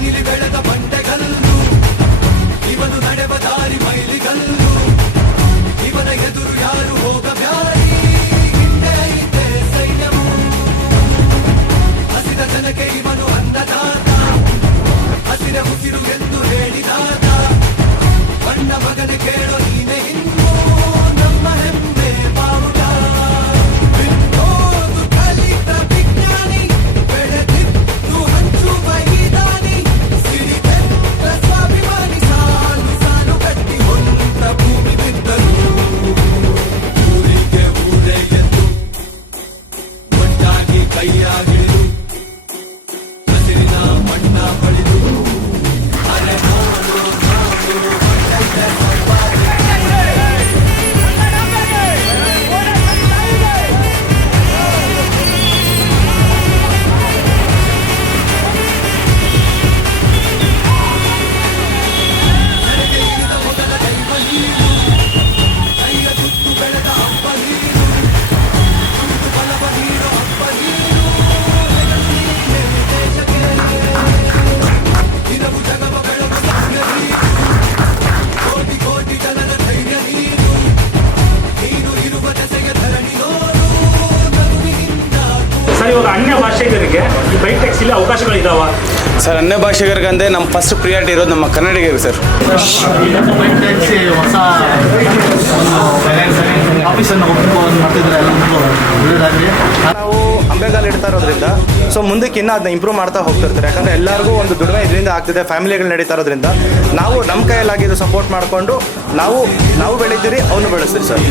నిలివెడత ಇವಾಗ ಅನ್ಯ ಭಾಷೆಗರಿಗೆ ಈ ಬೈಕ್ ಟ್ಯಾಕ್ಸಿಲಿ ಅವಕಾಶಗಳಿದಾವ? ಸರ್ ಅನ್ಯ ಭಾಷೆಗರಿಗಂದ್ರೆ ನಮ್ಮ ಫಸ್ಟ್ ಪ್ರಿಯಾರಿಟಿ ಇರೋದು ನಮ್ಮ ಕನ್ನಡಿಗರಿಗೆ ಸರ್. ಬೈಕ್ ಟ್ಯಾಕ್ಸಿ ಹೊಸ ಆಫೀಸನ್ನು ಮಾಡ್ತಿದ್ರೆ ನಾವು ಅಂಬೆಗಾಲ್ ಇಡ್ತಾ ಇರೋದ್ರಿಂದ ಸೊ ಮುಂದಕ್ಕೆ ಇನ್ನೂ ಅದನ್ನ ಇಂಪ್ರೂವ್ ಮಾಡ್ತಾ ಹೋಗ್ತಿರ್ತಾರೆ. ಯಾಕಂದ್ರೆ ಎಲ್ಲರಿಗೂ ಒಂದು ದುಡಿಮೆ ಇದರಿಂದ ಆಗ್ತಿದೆ ಫ್ಯಾಮಿಲಿಗಳು ನಡೀತಾ ಇರೋದ್ರಿಂದ. ನಾವು ನಮ್ಮ ಕೈಯಲ್ಲಾಗಿದ್ದು ಸಪೋರ್ಟ್ ಮಾಡಿಕೊಂಡು ನಾವು ನಾವು ಬೆಳಿತೀರಿ ಅವನು ಬೆಳೆಸ್ತೀರಿ ಸರ್.